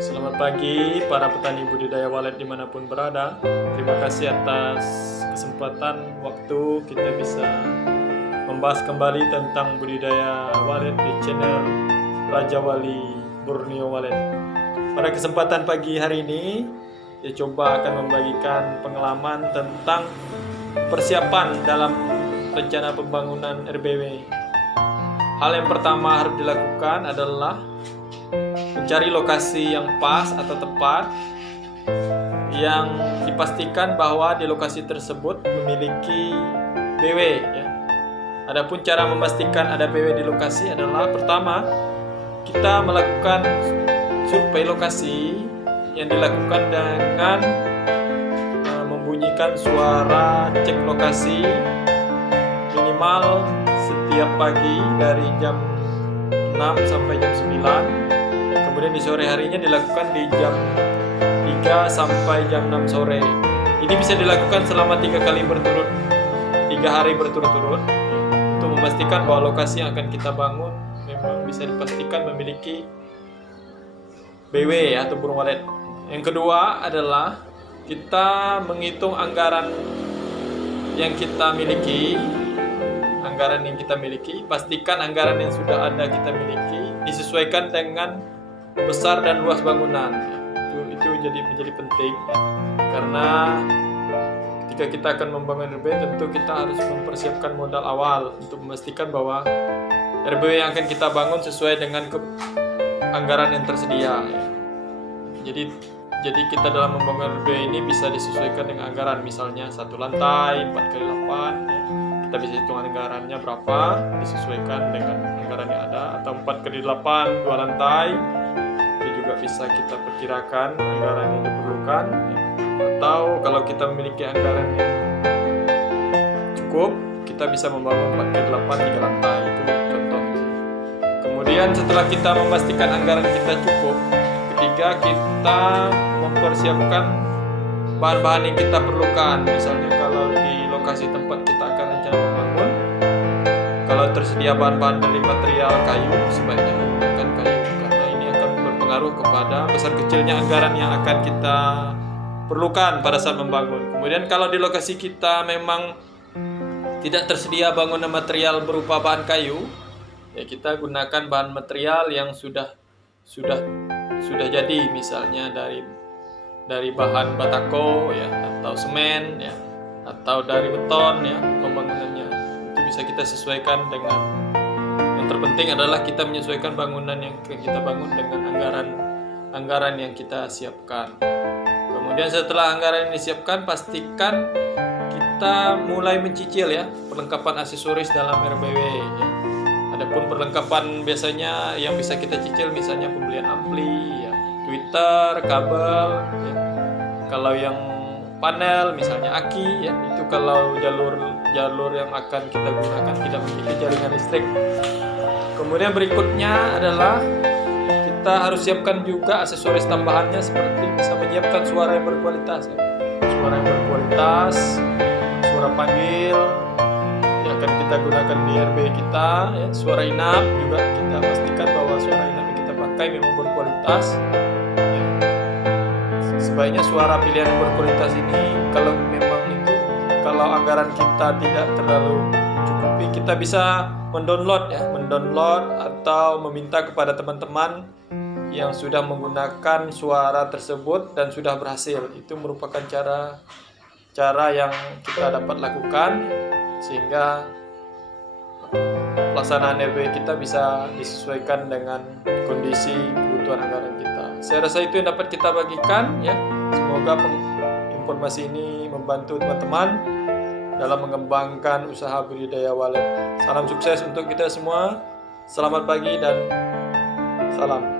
Selamat pagi para petani budidaya walet dimanapun berada. Terima kasih atas kesempatan waktu kita bisa membahas kembali tentang budidaya walet di channel Raja Wali Borneo Walet. Pada kesempatan pagi hari ini, saya coba akan membagikan pengalaman tentang persiapan dalam rencana pembangunan RBW. Hal yang pertama harus dilakukan adalah mencari lokasi yang pas atau tepat, yang dipastikan bahwa di lokasi tersebut memiliki BW ya. Adapun cara memastikan ada BW di lokasi adalah pertama, kita melakukan survei lokasi yang dilakukan dengan membunyikan suara cek lokasi minimal setiap pagi dari jam 6 sampai jam 9. Kemudian di sore harinya dilakukan di jam 3 sampai jam 6 sore. Ini bisa dilakukan selama 3 hari berturut-turut untuk memastikan bahwa lokasi yang akan kita bangun memang bisa dipastikan memiliki BW atau burung walet. Yang kedua adalah kita menghitung anggaran yang kita miliki. Pastikan anggaran yang sudah ada kita miliki disesuaikan dengan besar dan luas bangunan. Itu menjadi penting ya. Karena ketika kita akan membangun RBW, tentu kita harus mempersiapkan modal awal untuk memastikan bahwa RBW yang akan kita bangun sesuai dengan anggaran yang tersedia ya. Jadi kita dalam membangun RBW ini bisa disesuaikan dengan anggaran, misalnya 1 lantai 4x8 ya. Kita bisa hitung anggarannya berapa, disesuaikan dengan anggaran yang ada, atau 4x8 2 lantai. Itu juga bisa kita perkirakan anggaran yang diperlukan ya. Atau kalau kita memiliki anggaran yang cukup, kita bisa membangun 4x8 3 lantai. Itu contoh. Kemudian setelah kita memastikan anggaran kita cukup, ketiga kita mempersiapkan bahan-bahan yang kita perlukan. Misalnya kalau di lokasi tempat kita akan rencana membangun, kalau tersedia bahan-bahan dari material kayu, sebaiknya menggunakan kayu, karena ini akan berpengaruh kepada besar kecilnya anggaran yang akan kita perlukan pada saat membangun. Kemudian kalau di lokasi kita memang tidak tersedia bangunan material berupa bahan kayu, ya kita gunakan bahan material yang sudah jadi, misalnya dari bahan batako ya, atau semen ya, atau dari beton ya pembangunannya. Itu bisa kita sesuaikan dengan, yang terpenting adalah kita menyesuaikan bangunan yang kita bangun dengan anggaran yang kita siapkan. Kemudian setelah anggaran ini disiapkan, pastikan kita mulai mencicil ya perlengkapan aksesoris dalam RBW ya. Adapun perlengkapan biasanya yang bisa kita cicil, misalnya pembelian ampli ya, tweeter, kabel ya. Kalau yang panel misalnya aki ya, itu kalau jalur yang akan kita gunakan tidak memiliki jaringan listrik. Kemudian berikutnya adalah kita harus siapkan juga aksesoris tambahannya, seperti bisa menyiapkan suara yang berkualitas ya. Suara panggil yang akan kita gunakan di RBW kita ya. Suara inap juga kita pastikan bahwa suara inap yang kita pakai memang berkualitas ya. Sebaiknya suara pilihan yang berkualitas ini, kalau anggaran kita tidak terlalu cukupi, kita bisa mendownload atau meminta kepada teman-teman yang sudah menggunakan suara tersebut dan sudah berhasil. Itu merupakan cara yang kita dapat lakukan sehingga pelaksanaan RBW kita bisa disesuaikan dengan kondisi kebutuhan anggaran kita. Saya rasa itu yang dapat kita bagikan ya. Semoga informasi ini membantu teman-teman dalam mengembangkan usaha budidaya walet. Salam sukses untuk kita semua. Selamat pagi dan salam.